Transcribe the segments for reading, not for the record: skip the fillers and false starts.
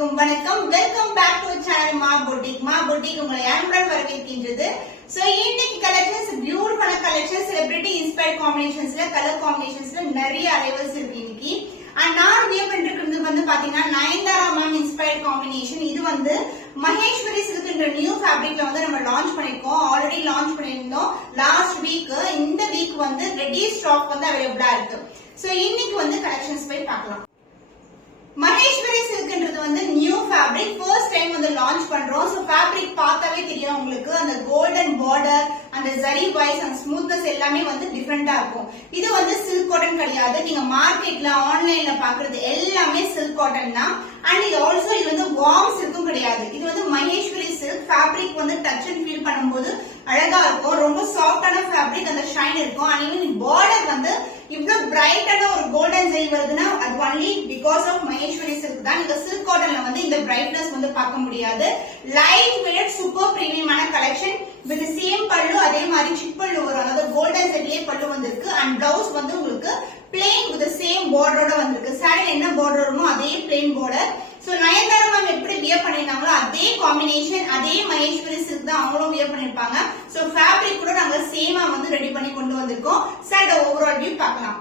அனைவருக்கும் வணக்கம். Welcome back to channel மா பொட்டிக். மா பொட்டிக் உங்களை அன்புடன் வரவேற்கின்றது. சோ இன்னைக்கு கலெக்ஷன்ஸ் பியூட்டிஃபுல்லான கலெக்ஷன்ஸ், செலிபிரிட்டி இன்ஸ்பயர்ட் காம்பினேஷன்ஸ்ல, கலர் காம்பினேஷன்ஸ்ல நிறைய அரைவல்ஸ் இருக்கு இன்னைக்கு. அண்ட் நான் வியர் பண்ணிருக்கிறது வந்து பாத்தீங்கன்னா நயன்தாரா மேம் இன்ஸ்பயர்ட் காம்பினேஷன். இது வந்து மகேஸ்வரி சில்க்ன்ற நியூ ஃபேப்ரிக்ல வந்து நம்ம லான்ச் பண்ணிருக்கோம். ஆல்ரெடி லான்ச் பண்ணிருந்தோம் லாஸ்ட் வீக். இந்த வீக் வந்து ரெடி ஸ்டாக் வந்து அவைலபிளா இருக்கு. சோ இன்னைக்கு வந்து கலெக்ஷன்ஸ் போய் பார்க்கலாம். மகேஸ்வரி சில்க்ன்றது வந்து நியூ ஃபேப்ரிக், ஃபர்ஸ்ட் டைம் வந்து லான்ச் பண்றோம். சோ ஃபேப்ரிக் பார்த்தாவே தெரியும் உங்களுக்கு, அந்த கோல்டன் பார்டர், அந்த ஜரி வைஸ், அந்த ஸ்மூத்னஸ் எல்லாமே வந்து டிஃபரெண்டா இருக்கும். இது வந்து சில்க் காட்டன் கிடையாது. நீங்க மார்க்கெட்ல ஆன்லைன்ல பாக்குறது எல்லாமே சில்க் காட்டன் தான். அண்ட் இது ஆல்சோ இது வந்து வார்ம் சில்க்கும் கிடையாது. இது வந்து மகேஸ்வரி சில்க். ஃபேப்ரிக் வந்து டச் அண்ட் ஃபீல் பண்ணும்போது அழகா இருக்கும். ரொம்ப சாஃப்டான ஃபேப்ரிக், அந்த ஷைன் இருக்கும். அண்ட் ஈவன் பார்டர் வந்து இவ்வளவு பிரைட்டான ஒரு கோல்டன் ஜெய் வருதுன்னா அது only because of Maheshwari silk தான். நீங்க சில்க் காட்டன்ல வந்து இந்த பிரைட்னஸ் வந்து பார்க்க முடியாது. லைட் வெயிட் சூப்பர் பிரீமியமான கலெக்ஷன் வித் சேம் பல்லு, அதே மாதிரி சிப் பல்லு வரும். அதாவது கோல்டன் ஜெட்லயே பல்லு வந்திருக்கு. அண்ட் பிளவுஸ் வந்து உங்களுக்கு பிளெயின் வித் சேம் பார்டரோட வந்திருக்கு. சாரி என்ன பார்டர் வருமோ அதே plain border. So Nayanthara ma'am எப்படி வியர் பண்ணிருந்தாங்களோ அதே காம்பினேஷன், அதே மகேஸ்வரி சில்க் தான் அவங்களும் வியர் பண்ணிருப்பாங்க. சோ ஃபேப்ரிக் கூட நாங்க சேமா வந்து ரெடி பண்ணி கொண்டு வந்திருக்கோம். சார் ஓவரால் வியூ பார்க்கலாம்.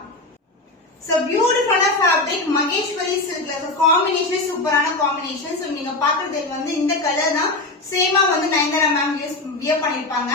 சோ பியூட்டிஃபுல்லான ஃபேப்ரிக் மகேஸ்வரி சில்க்ல. சோ காம்பினேஷன் சூப்பரான காம்பினேஷன். சோ நீங்க பாக்குறது வந்து இந்த கலர் தான் சேமா வந்து நயன்தாரா மேம் வியர் பண்ணிருப்பாங்க.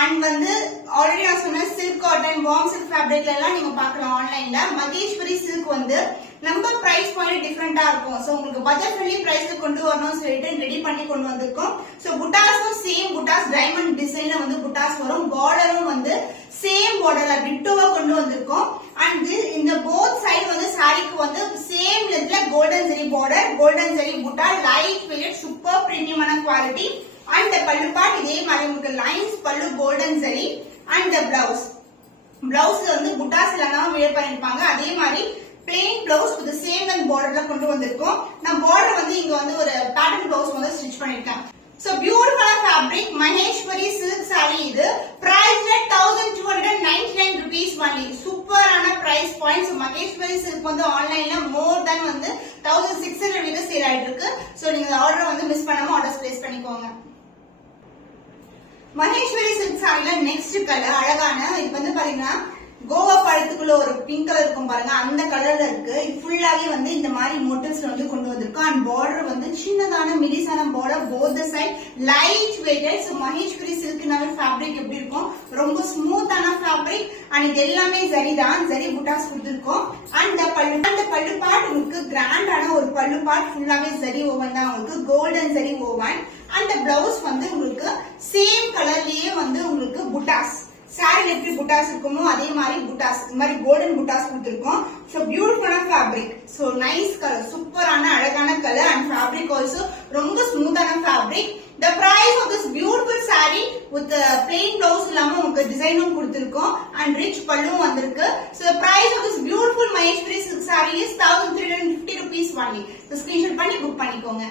அண்ட் வந்து ஆல்ரெடி நான் சொன்ன சில்க் காட்டன், வார்ம் சில்க் ஃபேப்ரிக்ல எல்லாம் நீங்க பாக்கலாம் ஆன்லைன்ல. மகேஸ்வரி சில்க் வந்து நம்ம பிரைஸ் பாயிண்ட் டிஃபரெண்டா இருக்கும். சோ உங்களுக்கு பட்ஜெட் ஃப்ரெண்ட்லி பிரைஸ்ல கொண்டு வரணும்னு சொல்லிட்டு ரெடி பண்ணி கொண்டு வந்திருக்கோம். சோ புட்டாஸும் சேம் புட்டாஸ், டைமண்ட் டிசைன்ல வந்து புட்டாஸ் வரும். பார்டரும் வந்து சேம் பார்டர்ல டிட்டோவா கொண்டு வந்திருக்கோம். அண்ட் இந்த போத் சைடு வந்து சாரிக்கு வந்து சேம் லென்த்ல golden zari border, golden zari புட்டா, லைட் வெயிட் சூப்பர் பிரீமியமான குவாலிட்டி. அண்ட் பல்லு பார்ட் இதே மாதிரி உங்களுக்கு லைன்ஸ் பல்லு கோல்டன் ஜெரி. அண்ட் பிளவுஸ் வந்து புட்டாஸ் எல்லாம் வியர் பண்ணிருப்பாங்க. அதே மாதிரி plain blouse with same length பார்டர்ல கொண்டு வந்திருக்கோம். நான் பார்டர் வந்து இங்க வந்து ஒரு பேட்டர்ன் பிளவுஸ் வந்து ஸ்டிச் பண்ணிருக்கேன். சோ பியூட்டிஃபுல்லான ஃபேப்ரிக் மகேஸ்வரி சில்க் சாரி. இது பிரைஸ் 1299 rupees only. சூப்பரான பிரைஸ் பாயிண்ட்ஸ். மகேஸ்வரி சில்க் வந்து ஆன்லைன்ல மோர் தென் வந்து 1600 வீதம் சேல் ஆயிட்டு இருக்கு. சோ நீங்க ஆர்டர் வந்து மிஸ் பண்ணாம ஆர்டர் பிளேஸ் பண்ணிக்கோங்க. மகேஸ்வரி சில்க் சாரில நெக்ஸ்ட் கலர் அழகான, இது வந்து பாத்தீங்கன்னா கோவா பழத்துக்குள்ள ஒரு பிங்க் கலர் இருக்கும் பாருங்க, அந்த கலர்ல இருக்கு. ஃபுல்லாவே வந்து இந்த மாதிரி மோட்டிவ்ஸ் வந்து கொண்டு வந்திருக்கோம். அண்ட் பார்டர் வந்து சின்னதான மிடிசான border, both side light weighted. So Maheshwari சில்க்னாவே ஃபேப்ரிக் எப்படி இருக்கும், ரொம்ப ஸ்மூத்தான ஃபேப்ரிக். அண்ட் இது எல்லாமே ஜரி தான், ஜரி புட்டாஸ் கொடுத்திருக்கோம். அந்த பல்லு பார்ட் உங்களுக்கு கிராண்டான ஒரு பல்லு பார்ட், ஃபுல்லாவே ஜரி ஓவன் தான் உங்களுக்கு, கோல்டன் ஜரி ஓவன். அந்த பிளவுஸ் வந்து உங்களுக்கு சேம் கலர்லயே வந்து உங்களுக்கு புட்டாஸ், சாரி எப்படி புட்டாஸ் இருக்குமோ அதே மாதிரி புட்டாஸ், இந்த மாதிரி கோல்டன் புட்டாஸ் கொடுத்திருக்கோம். சோ பியூட்டிஃபுல்லான ஃபேப்ரிக். சோ நைஸ் கலர், சூப்பரான அழகான கலர். அண்ட் ஃபேப்ரிக் ஆல்சோ ரொம்ப ஸ்மூத்தான fabric. The price of this beautiful saree with the plain blouse இல்லாம உங்களுக்கு டிசைனும் கொடுத்திருக்கோம். அண்ட் ரிச் பல்லும் வந்திருக்கு. So the price of this beautiful Maheshwari silk saree is 1350 rupees only. So screenshot பண்ணி book பண்ணிக்கோங்க.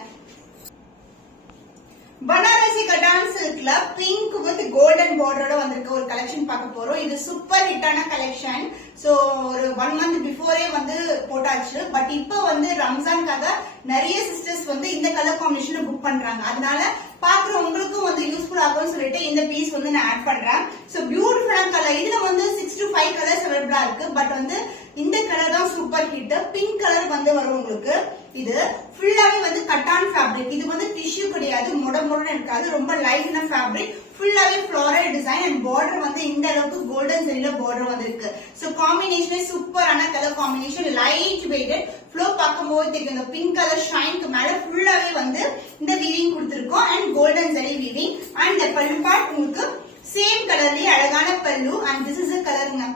Banarasi கட்டான் சில்க்ல pink with golden பார்டரோட வந்திருக்க ஒரு கலெக்ஷன் பார்க்க போறோம். இது சூப்பர் ஹிட்டான கலெக்ஷன். சோ ஒரு 1 month பிஃபோரே வந்து போட்டாச்சு. பட் இப்ப வந்து ரம்ஜான்காக நிறைய சிஸ்டர்ஸ் வந்து இந்த கலர் காம்பினேஷன் புக் பண்றாங்க. அதனால பாக்குற உங்களுக்கும் வந்து யூஸ்ஃபுல் ஆகும்னு சொல்லிட்டு இந்த பீஸ் வந்து நான் ஆட் பண்றேன். சோ பியூட்டிஃபுல்லான கலர். இதுல வந்து 6 to 5 கலர்ஸ் அவைலபிளா இருக்கு. பட் வந்து இந்த கலர் தான் சூப்பர் ஹிட். பிங்க் கலர் வந்து வரும் உங்களுக்கு. இது ஃபுல்லாவே வந்து கட்டான் ஃபேப்ரிக். இது வந்து டிஷ்யூ கிடையாது, முடமுடன் இருக்காது, ரொம்ப லைட்டான ஃபேப்ரிக். ஃபுல்லாவே ஃப்ளோரல் டிசைன். அண்ட் பார்டர் வந்து இந்த அளவுக்கு கோல்டன் ஜெரில பார்டர் வந்திருக்கு. சோ காம்பினேஷனே சூப்பரான colour combination, light weighted. Flow பார்க்கும்போது தெரியும் இந்த பிங்க் கலர் ஷைனுக்கு மேல ஃபுல்லாவே வந்து இந்த வீவிங் கொடுத்திருக்கோம். And golden zari weaving. And pallu part உங்களுக்கு சேம் கலர்லயே அழகான பல்லு. அண்ட் திஸ் இஸ் கலருங்க,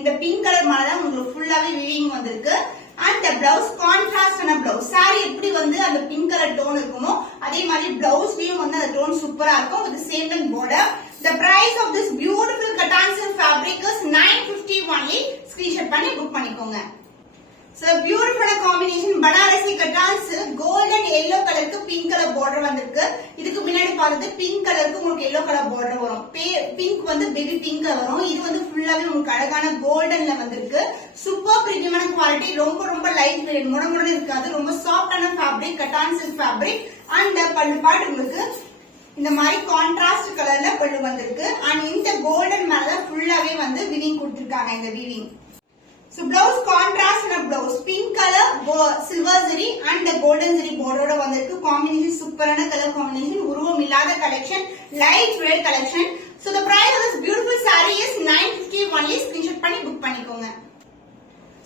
இந்த பிங்க் கலர் மேலதான் உங்களுக்கு ஃபுல்லாவே வீவிங் வந்திருக்கு. அண்ட் பிளவுஸ் கான்ட்ராஸ்டான பிளவுஸ். சாரி எப்படி வந்து அந்த பிங்க் கலர் டோன் இருக்குமோ அதே மாதிரி பிளவுஸ்லயும் வந்து அந்த டோன் சூப்பரா இருக்கும் with same length border. The price of this beautiful cotton silk fabric is 950 only. Screenshot பண்ணி புக் பண்ணிக்கோங்க. So beautiful combination Banarasi cotton silk, golden yellow கலருக்கு பிங்க் கலர் பார்டர் வந்திருக்கு. இதுக்கு முன்னாடி பார்த்தது பிங்க் கலருக்கு உங்களுக்கு எல்லோ கலர் பார்டர் வரும். பிங்க் வந்து பேபி பிங்க் வரும். இது வந்து ஃபுல்லாவே உங்களுக்கு அழகான கோல்டன்ல வந்திருக்கு. சூப்பர் பிரீமியமான குவாலிட்டி, ரொம்ப ரொம்ப லைட் வெயிட், முடமுடன் இருக்காது. ரொம்ப சாஃப்டான fabric, கட்டான் silk fabric. And pallu part உங்களுக்கு இந்த மாதிரி கான்ட்ராஸ்ட் கலர்ல பல்லு வந்திருக்கு. அண்ட் இந்த கோல்டன் மேல ஃபுல்லாவே வந்து வீவிங் கொடுத்திருக்காங்க. இந்த weaving so blouse contrast na blouse pink color silver zari and the golden zari border oda vandirukku. Combination super ana color combination, uruvam illada collection, light weight collection. So the price of this beautiful saree is 950 only. Screenshot panni book pannikonga.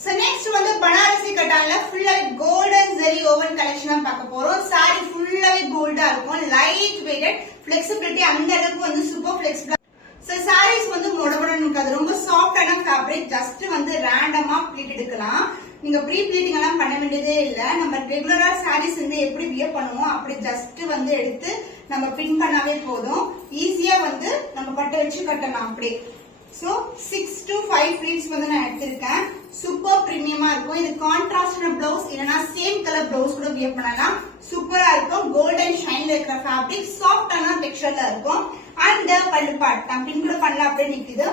So next வந்து பனாரசி கட்டான்ல ஃபுல்லா golden zari woven collection தான் பார்க்க போறோம். saree ஃபுல்லாவே கோல்டா இருக்கும், light weighted, flexibility அந்த அளவுக்கு வந்து சூப்பர் flexible. So sarees வந்து மொடமொடன்னு இருக்காது, ரொம்ப சாஃப்டான ஃபேப்ரிக். ஜஸ்ட் வந்து ரேண்டமா ப்ளீட் எடுக்கலாம். நீங்க ப்ரீ ப்ளீட்டிங் எல்லாம் பண்ண வேண்டியதே இல்ல. நம்ம ரெகுலரா sarees வந்து எப்படி வியர் பண்ணுவோம் அப்படி ஜஸ்ட் வந்து எடுத்து நம்ம பின் பண்ணாவே போதும். ஈஸியா வந்து நம்ம பட்டு வச்சு கட்டலாம் அப்படி. சோ 6 to 5 ப்ளீட்ஸ் வந்து நான் எடுத்திருக்கேன். சூப்பர் பிரீமியமா இருக்கும். இது கான்ட்ராஸ்டான பிளவுஸ் இல்லனா சேம் கலர் பிளவுஸ் கூட வியர் பண்ணலாம். சூப்பரா இருக்கும். கோல்டன் ஷைன்ல இருக்கிற ஃபேப்ரிக், சாஃப்டான டெக்ஸ்சர்ல இருக்கும். அந்த பல்லு பார்ட் நான் பின் கூட பண்ணல அப்படியே நிக்குது.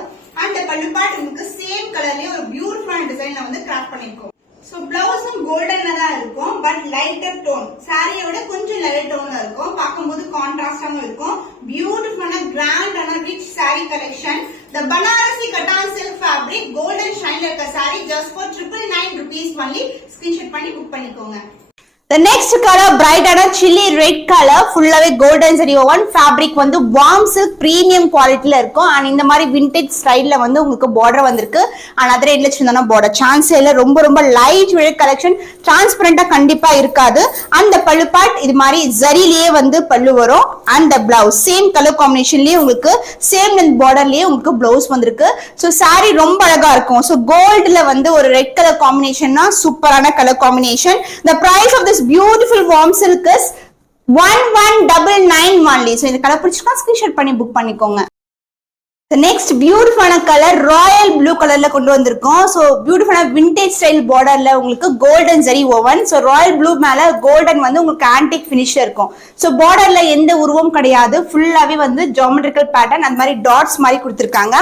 அந்த பல்லு பார்ட் உங்களுக்கு சேம் கலர்லயே ஒரு பியூட்டிஃபுல்லான டிசைன்ல வந்து கிராஃப்ட் பண்ணிருக்கோம். சோ பிளவுஸும் கோல்டன்ல தான் இருக்கும், பட் லைட்டர் டோன். சாரியோட கொஞ்சம் லைட் டோன்ல இருக்கும். பார்க்கும்போது கான்ட்ராஸ்டாவும் இருக்கும். பியூட்டிஃபுல்லான கிராண்டான rich sorry collection. The Banarasi Cotton Silk Fabric Golden Shine இருக்க saree just for 999 rupees only. Screenshot பண்ணி book பண்ணிக்கோங்க. The next color bright and chilly red color, fullaவே golden zari woven fabric வந்து warm silk premium quality ல இருக்கும். and இந்த மாதிரி vintage style ல வந்து உங்களுக்கு border வந்திருக்கு. and அதர எட்ல சின்னதான border chance இல்ல. ரொம்ப ரொம்ப light weight collection, transparent கண்டிப்பா இருக்காது. அந்த பல்லு part இது மாதிரி zariலயே வந்து பல்லு வரும். and the blouse same color combination லயே உங்களுக்கு same length border லயே உங்களுக்கு blouse வந்திருக்கு. so saree ரொம்ப அழகா இருக்கும். so gold ல வந்து ஒரு red color combination னா சூப்பரான color combination. the price of this beautiful warm silk is 1199 only. so இந்த கலர் பிடிச்சிருக்கா ஸ்கிரீன்ஷாட் பண்ணி புக் பண்ணிக்கோங்க. The next beautiful color royal blue colorல கொண்டு வந்திருக்கோம். so beautiful vintage style borderல உங்களுக்கு golden zari woven. so royal blue மேல golden வந்து உங்களுக்கு antique finish இருக்கும். so borderல எந்த உருவம் கிடையாது, ஃபுல்லாவே வந்து geometrical pattern, அந்த மாதிரி dots மாதிரி கொடுத்திருக்காங்க.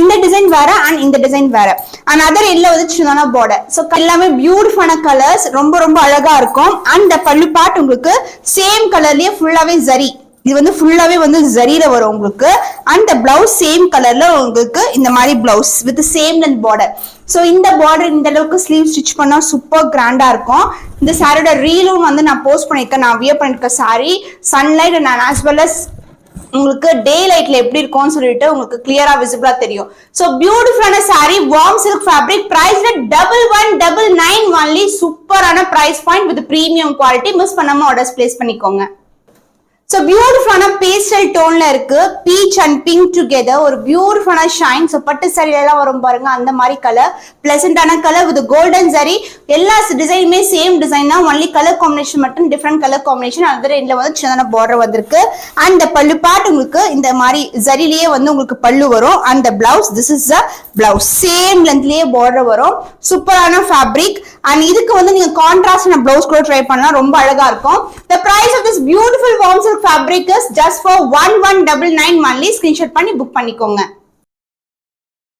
இந்த டிசைன் வேற and இந்த டிசைன் வேற. and other எல்லாம் வந்து சின்னதான border. so எல்லாமே beautiful colors, ரொம்ப ரொம்ப அழகா இருக்கும். and the பல்லு part உங்களுக்கு same கலர்லயே ஃபுல்லாவே zari, இது வந்து ஃபுல்லாவே வந்து ஜரில வரும் உங்களுக்கு. and the blouse same கலர்ல உங்களுக்கு இந்த மாதிரி blouse with same length border. so இந்த border இந்த அளவுக்கு ஸ்லீவ் ஸ்டிட்ச் பண்ணா சூப்பர் கிராண்டா இருக்கும். இந்த சாரியோட ரீலும் வந்து நான் போஸ்ட் பண்ணிருக்கேன். நான் வியர் பண்ணிருக்க sorry sunlight and as well as உங்களுக்கு டே லைட்ல எப்படி இருக்கும்னு சொல்லிட்டு உங்களுக்கு கிளியரா விசிபிளா தெரியும். சோ பியூட்டிஃபுல்லான சாரி, வார்ம் சில்க் ஃபேப்ரிக், பிரைஸ்ல 1199 only. சூப்பரான price point with premium quality. Miss பண்ணாம ஆர்டர்ஸ் பிளேஸ் பண்ணிக்கோங்க. So beautiful pastel tone ல இருக்கு, peach and pink together, ஒரு beautiful shine. so பட்டு சாரில எல்லாம் வரும் பாருங்க அந்த மாதிரி கலர், pleasant ஆன கலர் with golden zari. எல்லா டிசைனுமே சேம் டிசைன் தான், only color combination மட்டும் different color combination. அதர் எண்ட்ல வந்து சின்னதான border வந்திருக்கு. and the பல்லு part உங்களுக்கு இந்த மாதிரி ஜரிலயே வந்து உங்களுக்கு பல்லு வரும். and the blouse, this is the blouse, same lengthலயே border வரும். சூப்பரான fabric. and இதுக்கு வந்து நீங்க கான்ட்ராஸ்ட் blouse கூட ட்ரை பண்ணலாம், ரொம்ப அழகா இருக்கும். the price of this beautiful warm silk fabric is just for 1199 only. screenshot பண்ணி book பண்ணிக்கோங்க.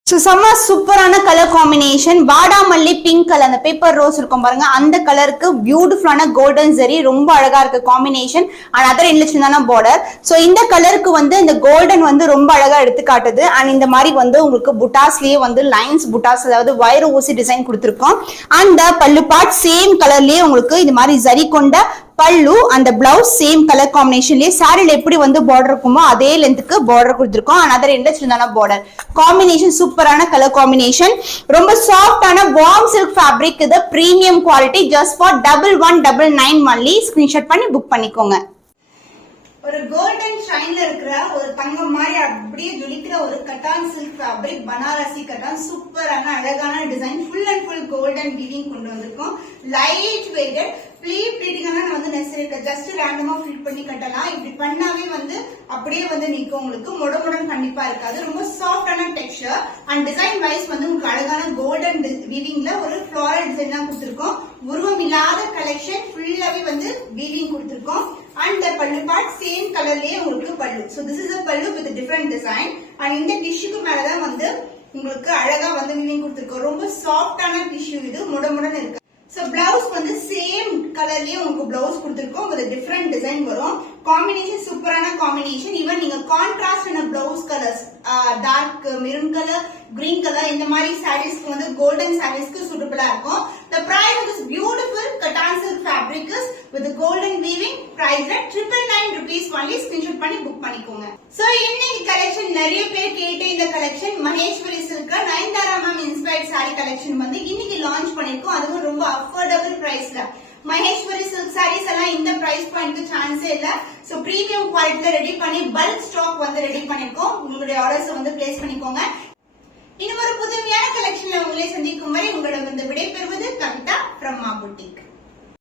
so செம்ம சூப்பரான கலர் காம்பினேஷன். வாடாமல்லி பிங்க் கலர், அந்த பேப்பர் ரோஸ் இருக்கும் பாருங்க அந்த கலருக்கு பியூட்டிஃபுல்லான கோல்டன் ஜரி, ரொம்ப அழகா இருக்கு காம்பினேஷன். and அதர் எண்ட்ல சின்னதான border. so இந்த கலருக்கு வந்து இந்த கோல்டன் வந்து ரொம்ப அழகா எடுத்து காட்டுது. and இந்த மாதிரி வந்து உங்களுக்கு புட்டாஸ்லயே வந்து லைன்ஸ் புட்டாஸ், அதாவது வயர் ஊசி டிசைன் கொடுத்திருக்கோம். and பல்லு பார்ட் சேம் கலர்லயே உங்களுக்கு இது மாதிரி ஜரி கொண்ட பல்லு, அந்த பிளவுஸ் சேம் கலர் காம்பினேஷன்லயே சாரில எப்படி வந்து border இருக்குமோ அதே லென்த்துக்கு border கொடுத்திருக்கோம். and அதர் எண்ட்ல சின்னதான border காம்பினேஷன். சூப்பரான கலர் காம்பினேஷன், ரொம்ப சாஃப்டான வார்ம் சில்க் ஃபேப்ரிக். இது premium quality, just for 1199 only. Screenshot பண்ணி புக் பண்ணிக்கோங்க. ஒரு கோல்டன் ஷைன்ல இருக்கிற ஒரு தங்கம் மாதிரி அப்படியே ஜொலிக்கிற ஒரு கட்டான் சில்க் ஃபேப்ரிக், பனாரசி கட்டான். சூப்பரான அழகான design, full and full golden weaving கொண்டு வந்திருக்கோம். லைட் வெயிட்டட், ப்ளீட்டிங் நான் வந்து நெசரி ஜஸ்ட் ரேண்டமா ஃபில் பண்ணி கட்டலாம். இப்படி பண்ணாவே வந்து அப்படியே வந்து நிக்கும், உங்களுக்கு முடமுடன் கண்டிப்பா இருக்காது. ரொம்ப சாஃப்டான டெக்ஸ்சர். and டிசைன் வைஸ் வந்து உங்களுக்கு அழகான கோல்டன் வீவிங்ல ஒரு ஃப்ளோரல் டிசைன் தான் கொடுத்திருக்கோம். உருவம் இல்லாத கலெக்ஷன் ஃபுல்லாவே வந்து வீவிங் கொடுத்திருக்கோம். அண்ட் பல்லு பார்ட் சேம் கலர்லயே உங்களுக்கு பல்லு. சோ திஸ் இஸ் a பல்லு வித் டிஃபரெண்ட் டிசைன். அண்ட் இந்த டிஷ்யூக்கு மேலதான் வந்து உங்களுக்கு அழகா வந்து வீவிங் கொடுத்திருக்கோம். ரொம்ப சாஃப்டான டிஷ்யூ இது, முடமுடன்னு இருக்கு. சோ பிளவுஸ் வந்து சேம் கலர்லயே உங்களுக்கு பிளவுஸ் கொடுத்திருக்கோம். வித் டிஃபரெண்ட் டிசைன் வரும். காம்பினேஷன் சூப்பரான காம்பினேஷன். ஈவன் நீங்க கான்ட்ராஸ்டான blouse colours, dark maroon colour, green colour இந்த மாதிரி சாரீஸ்க்கு வந்து கோல்டன் சாரீஸ்க்கு சூட்டபிளா இருக்கும். The price of this beautiful cotton silk fabric is with the golden weaving price at 999 rupees only. Screenshot பண்ணி book பண்ணிக்கோங்க. சோ இன்னைக்கு கலெக்ஷன் நிறைய பேர் கேட்ட இந்த collection Maheswari silk Nayanthara ma'am inspired sorry collection வந்து இன்னைக்கு லான்ச் பண்ணிருக்கோம். அதுவும் ரொம்ப அஃபோர்டபிள் பிரைஸ்ல. மகேஸ்வரி சில்க் சாரீஸ் எல்லாம் இந்த பிரைஸ் பாயிண்ட்க்கு சான்ஸே இல்ல. சோ பிரீமியம் குவாலிட்டில ரெடி பண்ணி பல்க் ஸ்டாக் வந்து ரெடி பண்ணிருக்கோம். உங்களுடைய ஆர்டர்ஸ் வந்து பிளேஸ் பண்ணிக்கோங்க. இன்னும் ஒரு புதுமையான கலெக்ஷன்ல உங்களை சந்திக்கும் வரை உங்களிடம் வந்து விடைபெறுவது கவிதா from Ma Boutique.